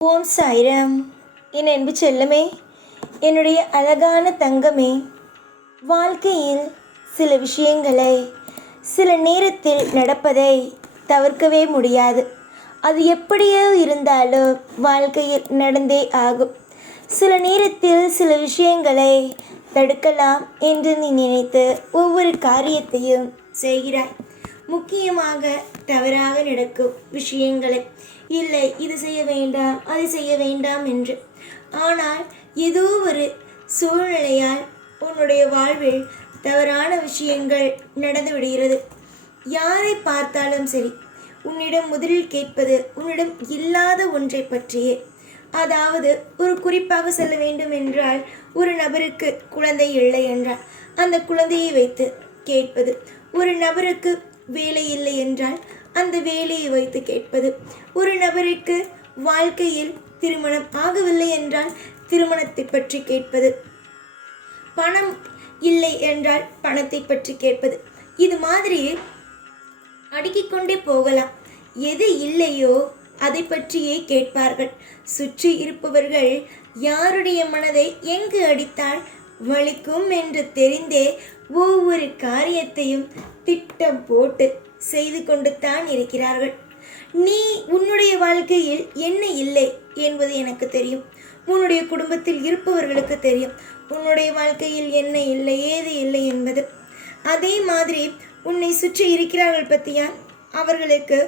ஓம் சாய்ராம். என் அன்பு செல்லமே, என்னுடைய அழகான தங்கமே, வாழ்க்கையில் சில விஷயங்களை சில நேரத்தில் நடப்பதை தவிர்க்கவே முடியாது. அது எப்படியோ இருந்தாலும் வாழ்க்கையில் நடந்தே ஆகும். சில நேரத்தில் சில விஷயங்களை தடுக்கலாம் என்று நீ நினைத்து ஒவ்வொரு காரியத்தையும் செய்கிறாய். முக்கியமாக தவறாக நடக்கும் விஷயங்களை, இல்லை இது செய்ய வேண்டாம் அதை செய்ய வேண்டாம் என்று. ஆனால் ஏதோ ஒரு சூழ்நிலையால் உன்னுடைய வாழ்வில் தவறான விஷயங்கள் நடந்து விடுகிறது. யாரை பார்த்தாலும் சரி, உன்னிடம் முதலில் கேட்பது உன்னிடம் இல்லாத ஒன்றை பற்றியே. அதாவது ஒரு குறிப்பாக சொல்ல வேண்டும் என்றால், ஒரு நபருக்கு குழந்தை இல்லை என்றால் அந்த குழந்தையை வைத்து கேட்பது. ஒரு நபருக்கு வேலை இல்லை என்றால் அந்த வேலையை வைத்து கேட்பது. ஒரு நபருக்கு வாழ்க்கையில் திருமணம் ஆகவில்லை என்றால் திருமணத்தை பற்றி கேட்பது. பணம் இல்லை என்றால் பணத்தை பற்றி கேட்பது. இது மாதிரி அடுக்கிக் கொண்டே போகலாம். எது இல்லையோ அதை பற்றியே கேட்பார்கள். சுற்றி இருப்பவர்கள் யாருடைய மனதை எங்கு அடித்தால் வலிக்கும் என்று தெரிந்தே ஒவ்வொரு காரியத்தையும் திட்டம் போட்டு செய்து கொண்டு தான் இருக்கிறார்கள். நீ உன்னுடைய வாழ்க்கையில் என்ன இல்லை என்பது எனக்கு தெரியும். உன்னுடைய குடும்பத்தில் இருப்பவர்களுக்கு தெரியும் உன்னுடைய வாழ்க்கையில் என்ன இல்லை ஏது இல்லை என்பது. அதே மாதிரி உன்னை சுற்றி இருக்கிறார்கள் பற்றியா, அவர்களுக்கு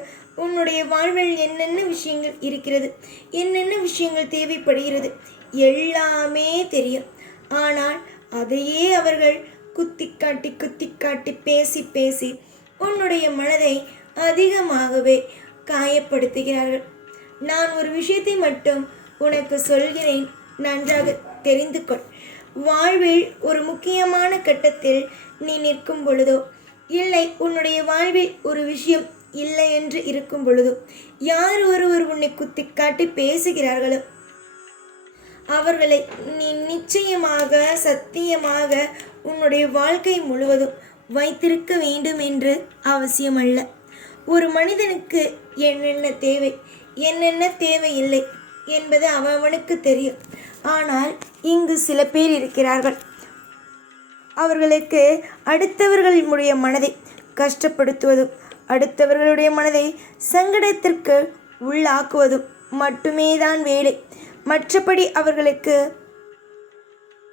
உன்னுடைய வாழ்வில் என்னென்ன விஷயங்கள் இருக்கிறது, என்னென்ன விஷயங்கள் தேவைப்படுகிறது எல்லாமே தெரியும். ஆனால் அதையே அவர்கள் குத்தி காட்டி பேசி பேசி உன்னுடைய மனதை அதிகமாகவே காயப்படுத்துகிறார்கள். நான் ஒரு விஷயத்தை மட்டும் உனக்கு சொல்கிறேன், நன்றாக தெரிந்து கொள். வாழ்வில் ஒரு முக்கியமான கட்டத்தில் நீ நிற்கும் பொழுதோ, இல்லை உன்னுடைய வாழ்வில் ஒரு விஷயம் இல்லை என்று இருக்கும் பொழுதோ, யார் ஒருவர் உன்னை குத்தி காட்டி பேசுகிறார்களோ அவர்களை நீ நிச்சயமாக சத்தியமாக உன்னுடைய வாழ்க்கை முழுவதும் வைத்திருக்க வேண்டும் என்று அவசியமல்ல. ஒரு மனிதனுக்கு என்னென்ன தேவை என்னென்ன தேவையில்லை என்பது அவனுக்கு தெரியும். ஆனால் இங்கு சில பேர் இருக்கிறார்கள், அவர்களுக்கு அடுத்தவர்களுடைய மனதை கஷ்டப்படுத்துவதும் அடுத்தவர்களுடைய மனதை சங்கடத்திற்கு உள்ளாக்குவதும் மட்டுமே தான் வேலை. மற்றபடி அவர்களுக்கு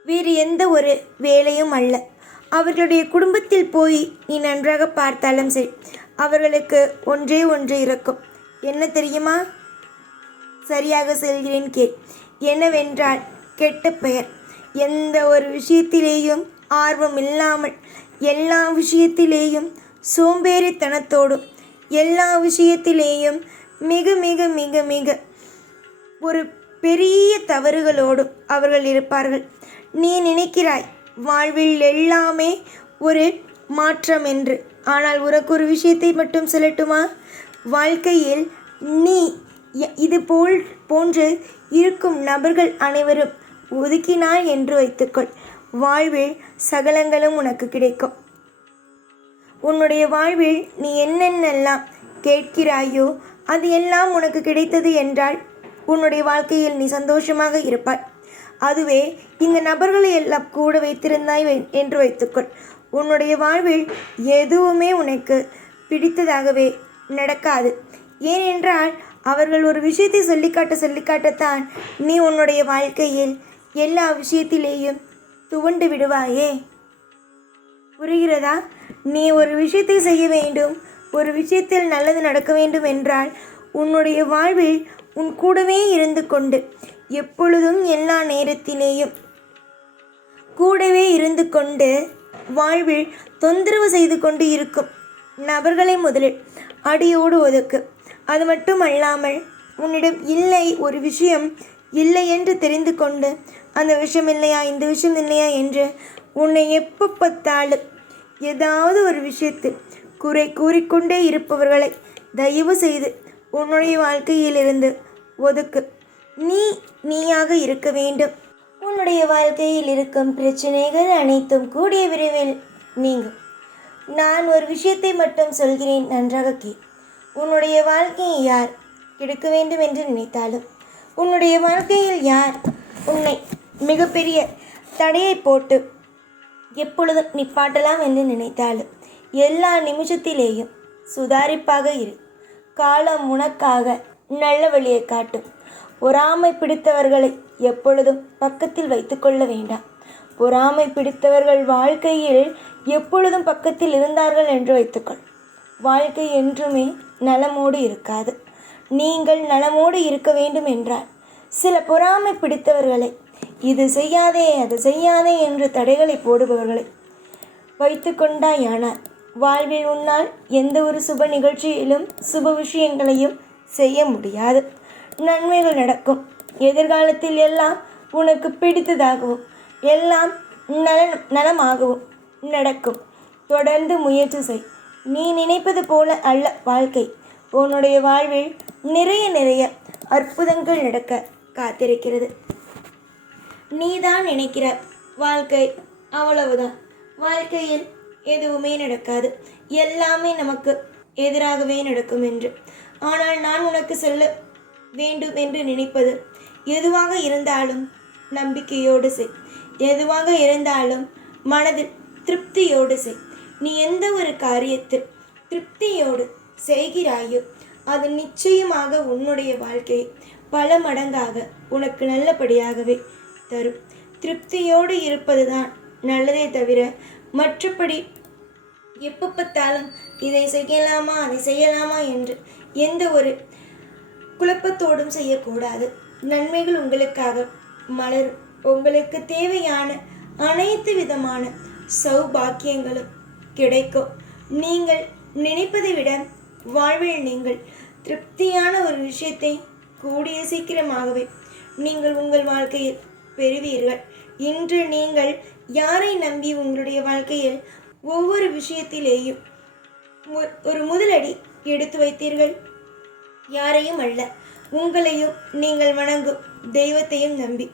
வேறு எந்த ஒரு வேலையும் அல்ல. அவர்களுடைய குடும்பத்தில் போய் நீ நன்றாக பார்த்தாலும் சரி, அவர்களுக்கு ஒன்றே ஒன்று இருக்கும். என்ன தெரியுமா? சரியாக சொல்கிறேன் கேள். என்னவென்றால் கெட்ட பெயர். எந்த ஒரு விஷயத்திலேயும் ஆர்வம் இல்லாமல், எல்லா விஷயத்திலேயும் சோம்பேறித்தனத்தோடும், எல்லா விஷயத்திலேயும் மிக மிக மிக மிக ஒரு பெரிய தவறுகளோடும் அவர்கள் இருப்பார்கள். நீ நினைக்கிறாய் வாழ்வில் எல்லாமே ஒரு மாற்றம் என்று. ஆனால் உனக்கு ஒரு விஷயத்தை மட்டும் சொல்லட்டுமா? வாழ்க்கையில் நீ இது போன்று இருக்கும் நபர்கள் அனைவரும் ஒதுக்கினாய் என்று வைத்துக்கொள், வாழ்வில் சகலங்களும் உனக்கு கிடைக்கும். உன்னுடைய வாழ்வில் நீ என்னென்னலாம் கேட்கிறாயோ அது எல்லாம் உனக்கு கிடைத்தது என்றால் உன்னுடைய வாழ்க்கையில் நீ சந்தோஷமாக இருப்பாய். அதுவே இந்த நபர்களை எல்லாம் கூட வைத்திருந்தாய் என்று வைத்துக்கொள், உன்னுடைய வாழ்வில் எதுவுமே உனக்கு பிடித்ததாகவே நடக்காது. ஏனென்றால் அவர்கள் ஒரு விஷயத்தை சொல்லிக்காட்டத்தான் நீ உன்னுடைய வாழ்க்கையில் எல்லா விஷயத்திலேயும் துவண்டு விடுவாயே. புரிகிறதா? நீ ஒரு விஷயத்தை செய்ய வேண்டும், ஒரு விஷயத்தில் நல்லது நடக்க வேண்டும் என்றால் உன்னுடைய வாழ்வில் உன் கூடவே இருந்து கொண்டு, எப்பொழுதும் எல்லா நேரத்திலேயும் கூடவே இருந்து கொண்டு வாழ்வில் தொந்தரவு செய்து கொண்டு இருக்கும் நபர்களை முதலில் அடியோடு ஒதுக்கு. அது மட்டும் அல்லாமல் உன்னிடம் இல்லை ஒரு விஷயம் இல்லை என்று தெரிந்து கொண்டு அந்த விஷயம் இல்லையா இந்த விஷயம் இல்லையா என்று உன்னை எப்போ பார்த்தாலும் ஏதாவது ஒரு விஷயத்தில் குறை கூறிக்கொண்டே இருப்பவர்களை தயவு செய்து உன்னுடைய வாழ்க்கையிலிருந்து ஒதுக்கு. நீயாக இருக்க வேண்டும். உன்னுடைய வாழ்க்கையில் இருக்கும் பிரச்சனைகள் அனைத்தும் கூடிய விரைவில் நீங்கும். நான் ஒரு விஷயத்தை மட்டும் சொல்கிறேன், நன்றாக கேள். உன்னுடைய வாழ்க்கையை யார் கெடுக்க வேண்டும் என்று நினைத்தாலும் உன்னுடைய வாழ்க்கையில் யார் உன்னை மிகப்பெரிய தடையை போட்டு எப்பொழுதும் நிப்பாட்டலாம் என்று நினைத்தாலும் எல்லா நிமிஷத்திலேயும் சுதாரிப்பாக இரு. காலம் உனக்காக நல்ல வழியை காட்டும். பொறாமை பிடித்தவர்களை எப்பொழுதும் பக்கத்தில் வைத்துக்கொள்ள வேண்டாம். பொறாமை பிடித்தவர்கள் வாழ்க்கையில் எப்பொழுதும் பக்கத்தில் இருந்தார்கள் என்று வைத்துக்கொள். வாழ்க்கை என்றுமே நலமோடு இருக்காது. நீங்கள் நலமோடு இருக்க வேண்டும் என்றால் சில பொறாமை பிடித்தவர்களை இது செய்யாதே அது செய்யாதே என்று தடைகளை போடுபவர்களை வைத்து கொண்டாயானால் வாழ்வில் உன்னால் எந்த ஒரு சுப நிகழ்ச்சியிலும் சுப விஷயங்களையும் செய்ய முடியாது. நன்மைகள் நடக்கும். எதிர்காலத்தில் எல்லாம் உனக்கு பிடித்ததாகவும் எல்லாம் நலமாகவும் நடக்கும். தொடர்ந்து முயற்சி செய். நீ நினைப்பது போல அல்ல வாழ்க்கை. உன்னுடைய வாழ்வில் நிறைய அற்புதங்கள் நடக்க காத்திருக்கிறது. நீதான் நினைக்கிற வாழ்க்கை அவ்வளவுதான். வாழ்க்கையில் எதுவுமே நடக்காது, எல்லாமே நமக்கு எதிராகவே நடக்கும் என்று. ஆனால் நான் உனக்கு சொல்ல வேண்டும் என்று நினைப்பது, எதுவாக இருந்தாலும் நம்பிக்கையோடு செய். எதுவாக இருந்தாலும் மனதில் திருப்தியோடு செய். நீ எந்த ஒரு காரியத்தில் திருப்தியோடு செய்கிறாயோ அது நிச்சயமாக உன்னுடைய வாழ்க்கையை பல மடங்காக உனக்கு நல்லபடியாகவே தரும். திருப்தியோடு இருப்பதுதான் நல்லதே தவிர மற்றபடி எப்போ பார்த்தாலும் இதை செய்யலாமா அதை செய்யலாமா என்று எந்த ஒரு குழப்பத்தோடும் செய்யக்கூடாது. நன்மைகள் உங்களுக்காக மலரும். உங்களுக்கு தேவையான அனைத்து விதமான சௌபாக்கியங்களும் கிடைக்கும். நீங்கள் நினைப்பதை விட வாழ்வில் நீங்கள் திருப்தியான ஒரு விஷயத்தை கூடிய சீக்கிரமாகவே நீங்கள் உங்கள் வாழ்க்கையில் பெறுவீர்கள். இன்று நீங்கள் யாரை நம்பி உங்களுடைய வாழ்க்கையில் ஒவ்வொரு விஷயத்திலேயும் ஒரு முதலடி எடுத்து வைத்தீர்கள்? யாரையும் அல்ல, உங்களையும் நீங்கள் வணங்கும் தெய்வத்தையும் நம்பி.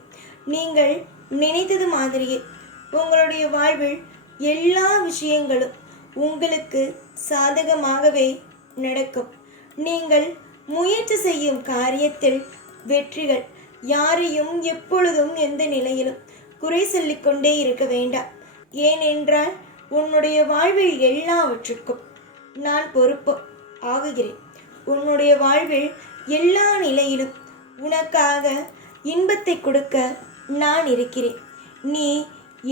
நீங்கள் நினைத்தது மாதிரியே உங்களுடைய வாழ்வில் எல்லா விஷயங்களும் உங்களுக்கு சாதகமாகவே நடக்கும். நீங்கள் முயற்சி செய்யும் காரியத்தில் வெற்றிகள். யாரையும் எப்பொழுதும் எந்த நிலையிலும் குறை சொல்லிக்கொண்டே இருக்க வேண்டாம். ஏனென்றால் உன்னுடைய வாழ்வில் எல்லாவற்றுக்கும் நான் பொறுப்பு ஆகுகிறேன். உன்னுடைய வாழ்வில் எல்லா நிலையிலும் உனக்காக இன்பத்தை கொடுக்க நான் இருக்கிறேன். நீ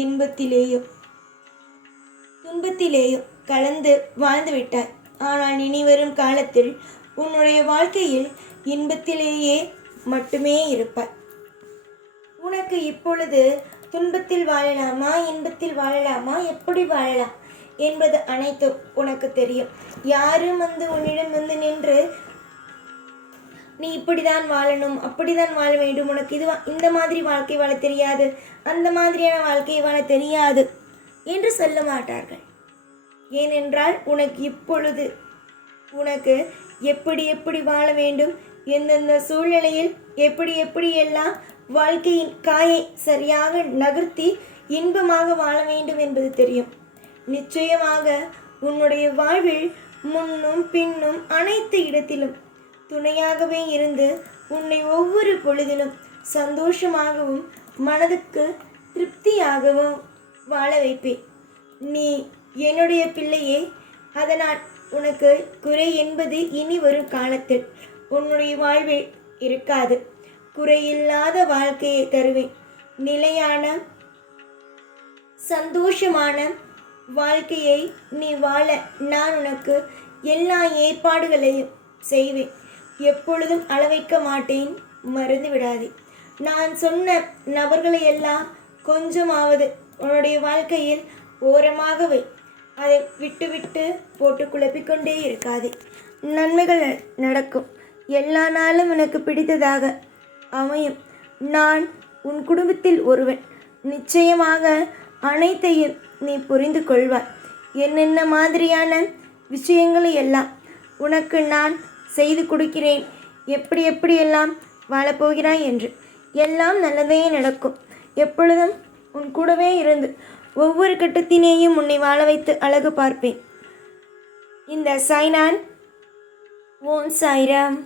இன்பத்திலேயும் துன்பத்திலேயும் கலந்து வாழ்ந்துவிட்டாய். ஆனால் இனி வரும் காலத்தில் உன்னுடைய வாழ்க்கையில் இன்பத்திலேயே மட்டுமே இருப்பாய். உனக்கு இப்பொழுது துன்பத்தில் வாழலாமா இன்பத்தில் வாழலாமா எப்படி வாழலாம் என்பது அனைத்தும் உனக்கு தெரியும். யாரும் உன்னிடம் நின்று நீ இப்படிதான் வாழணும் அப்படிதான் வாழ வேண்டும், உனக்கு இந்த மாதிரி வாழ்க்கை வாழ தெரியாது, அந்த மாதிரியான வாழ்க்கை வாழ தெரியாது என்று சொல்ல மாட்டார்கள். ஏனென்றால் உனக்கு இப்பொழுது உனக்கு எப்படி வாழ வேண்டும், எந்தெந்த சூழ்நிலையில் எப்படி எல்லாம் வாழ்க்கையின் காயை சரியாக நகர்த்தி இன்பமாக வாழ வேண்டும் என்பது தெரியும். நிச்சயமாக உன்னுடைய வாழ்வில் முன்னும் பின்னும் அனைத்து இடத்திலும் துணையாகவே இருந்து உன்னை ஒவ்வொரு பொழுதிலும் சந்தோஷமாகவும் மனதுக்கு திருப்தியாகவும் வாழ வைப்பேன். நீ என்னுடைய பிள்ளையே. அதனால் உனக்கு குறை என்பது இனி வரும் காலத்தில் உன்னுடைய வாழ்வில் இருக்காது. குறையில்லாத வாழ்க்கையை தருவேன். நிலையான சந்தோஷமான வாழ்க்கையை நீ வாழ நான் உனக்கு எல்லா ஏற்பாடுகளையும் செய்வேன். எப்பொழுதும் அளவைக்க மாட்டேன், மறந்து விடாதே. நான் சொன்ன நபர்களை எல்லாம் கொஞ்சமாவது உன்னுடைய வாழ்க்கையில் ஓரமாக வை. அதை விட்டு போட்டு குழப்பிக்கொண்டே இருக்காதே. நன்மைகள் நடக்கும். எல்லா நாளும் எனக்கு பிடித்ததாக அமையும். நான் உன் குடும்பத்தில் ஒருவன். நிச்சயமாக அனைத்தையும் நீ புரிந்து கொள்வாய். என்னென்ன மாதிரியான விஷயங்களை எல்லாம் உனக்கு நான் செய்து கொடுக்கிறேன், எப்படியெல்லாம் வாழப்போகிறாய் என்று. எல்லாம் நல்லதே நடக்கும். எப்பொழுதும் உன் கூடவே இருந்து ஒவ்வொரு கட்டத்தினேயும் உன்னை வாழ வைத்து அழகு பார்ப்பேன். இந்த சாய்நான். ஓம் சாய்ராம்.